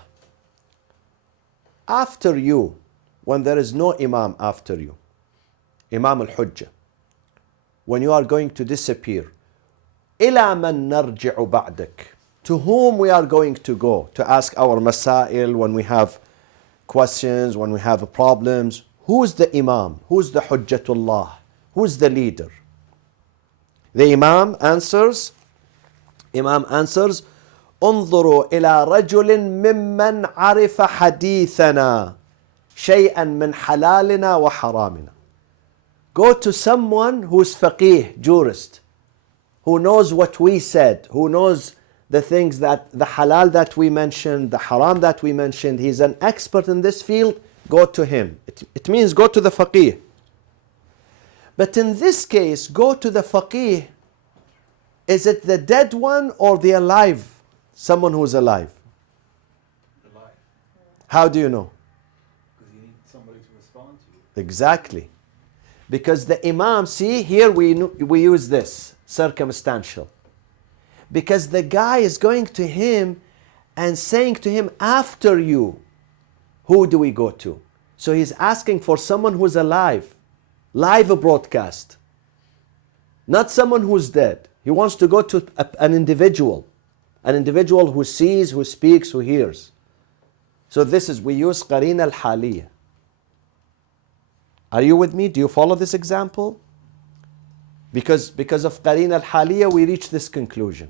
after you, when there is no Imam after you, Imam al-Hujjah, when you are going to disappear, إِلَى مَنْ نَرْجِعُ بَعْدَكَ, to whom we are going to go to ask our masail when we have questions, when we have problems. Who's the Imam? Who's the Hujjatullah? Who's the leader? The Imam answers, انظروا إلى رجل ممن عرف حديثنا شيئا من حلالنا وحرامنا. Go to someone who's faqih, jurist, who knows what we said, who knows the things that, the halal that we mentioned, the haram that we mentioned. He's an expert in this field. Go to him. It means go to the faqih. But in this case, go to the faqih. Is it the dead one or the alive? Someone who's alive. Alive. How do you know? Because you need somebody to respond to you. Exactly. Because the Imam, see, here we use this, circumstantial. Because the guy is going to him and saying to him, after you, who do we go to? So he's asking for someone who's alive, live broadcast. Not someone who's dead. He wants to go to an individual who sees, who speaks, who hears. So this is, we use qarina al-haliyya. Are you with me? Do you follow this example? Because of qarina al-haliyya, we reach this conclusion.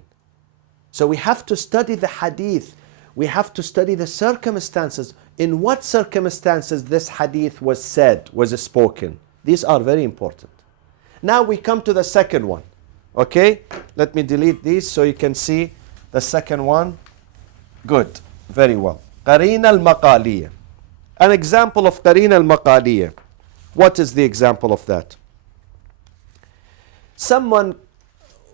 So we have to study the hadith. We have to study the circumstances. In what circumstances this hadith was said, was spoken. These are very important. Now we come to the second one. Okay? Let me delete these so you can see the second one. Good. Very well. Qarina al-maqaliyya. An example of qarina al-maqaliyya. What is the example of that? Someone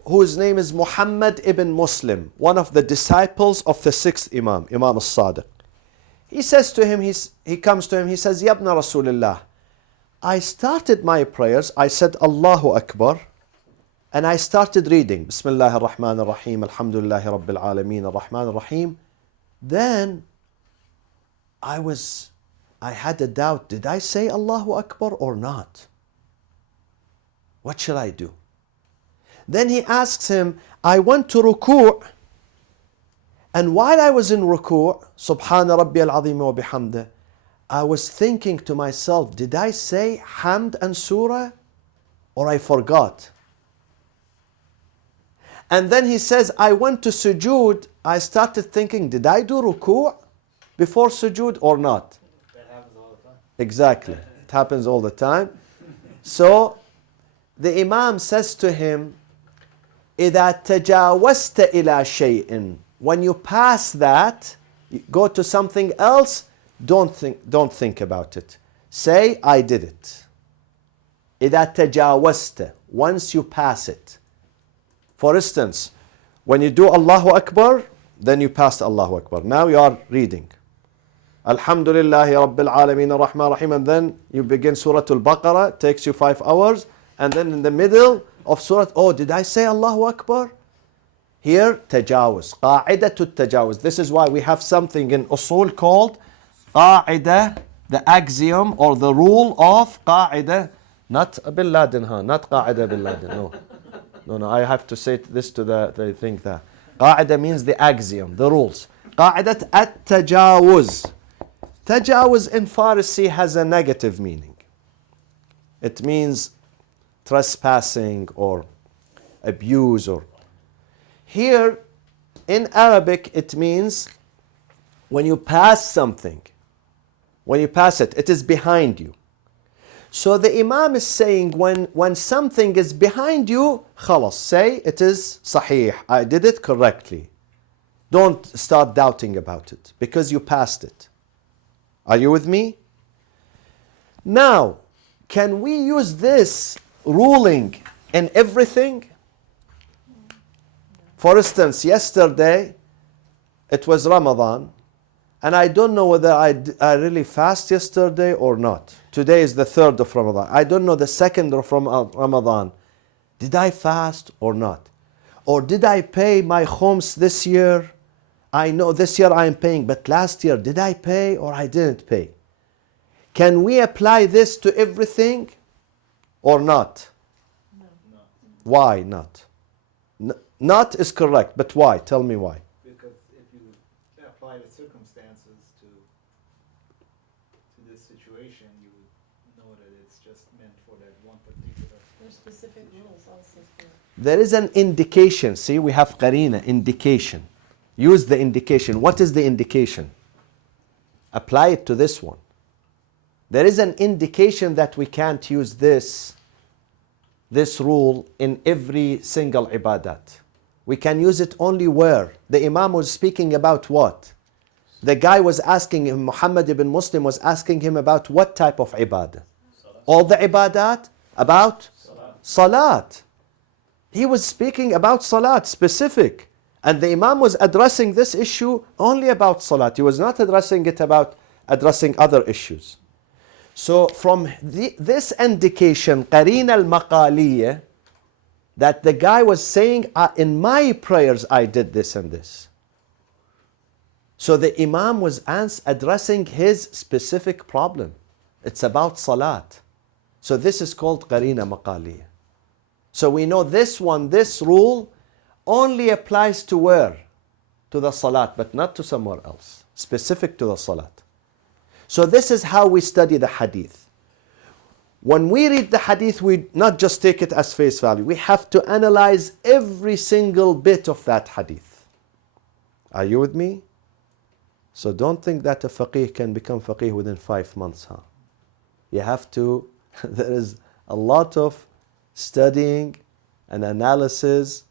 whose name is Muhammad ibn Muslim, one of the disciples of the sixth Imam, Imam al-Sadiq. He says to him, he comes to him, he says, Yabna Rasulullah, I started my prayers, I said Allahu Akbar, and I started reading, Bismillah ar-Rahman ar-Rahim, Alhamdulillahi Rabbil Alameen, ar-Rahman ar-Rahim. Then I had a doubt, did I say Allahu Akbar or not? What shall I do? Then he asks him, I went to ruku', and while I was in ruku', Subhana Rabbi al-Azim wa bihamdih, I was thinking to myself, did I say Hamd and Surah, or I forgot? And then he says, I went to sujood, I started thinking, did I do ruku' before sujood or not? That happens all the time. Exactly. It happens all the time. So the Imam says to him, إِذَا تَجَاوَزْتَ إِلَى شَيْءٍ, when you pass that, you go to something else, don't think about it. Say, I did it. إِذَا تَجَاوَزْتَ, once you pass it. For instance, when you do Allahu Akbar, then you passed Allahu Akbar. Now you are reading. Alhamdulillahi Rabbil Alameen ar-Rahman ar-Rahim, and then you begin Surah Al-Baqarah, it takes you 5 hours, and then in the middle of Surah, oh, did I say Allahu Akbar? Here, tajawuz, qa'idatu tajawuz. This is why we have something in usul called qa'ida, the axiom or the rule of qa'ida, not Bin Laden, not qa'ida Bin Laden, no. No, I have to say this to the thing that. Qa'ida means the axiom, the rules. Qa'idat at-tajawuz. Tajawuz in Farsi has a negative meaning. It means trespassing or abuse or. Here in Arabic it means when you pass something, when you pass it, it is behind you. So the Imam is saying when something is behind you, khalas, say it is sahih, I did it correctly. don't start doubting about it because you passed it. Are you with me? Now, can we use this ruling in everything? For instance, yesterday it was Ramadan, and I don't know whether I really fast yesterday or not. Today is the 3rd of Ramadan. I don't know the 2nd of Ramadan. Did I fast or not? Or did I pay my khums this year? I know this year I am paying, but last year did I pay or I didn't pay? Can we apply this to everything or not? No. No, Why not? Not is correct, but why? Tell me why. because if you apply the circumstances to this situation, you would know that it's just meant for that one particular. There's specific rules also for. There is an indication. See, we have qarina, indication. Use the indication. What is the indication? Apply it to this one. There is an indication that we can't use this rule in every single ibadat. We can use it only where? The Imam was speaking about what? The guy was asking him, Muhammad ibn Muslim was asking him about what type of ibadah? All the ibadat? About? Salat. He was speaking about salat, specific. And the Imam was addressing this issue only about salat. He was not addressing it about addressing other issues. So from this indication, qarina al-maqaliyah, that the guy was saying, in my prayers I did this and this. So the Imam was addressing his specific problem. It's about salat. So this is called qarina maqaliyah. So we know this one, this rule only applies to where? To the salat, but not to somewhere else. Specific to the salat. So this is how we study the hadith. When we read the hadith, we not just take it as face value. We have to analyze every single bit of that hadith. Are you with me? So don't think that a faqih can become faqih within 5 months. You have to, there is a lot of studying and analysis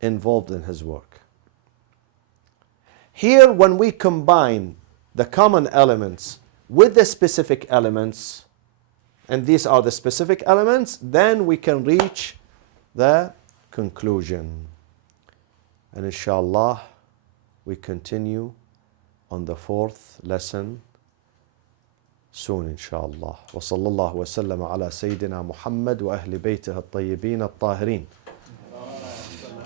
involved in his work. Here, when we combine the common elements with the specific elements, and these are the specific elements, then we can reach the conclusion. And inshallah, we continue on the 4th lesson soon, inshallah. وصلى الله وسلم على سيدنا محمد وأهل بيته الطيبين الطاهرين.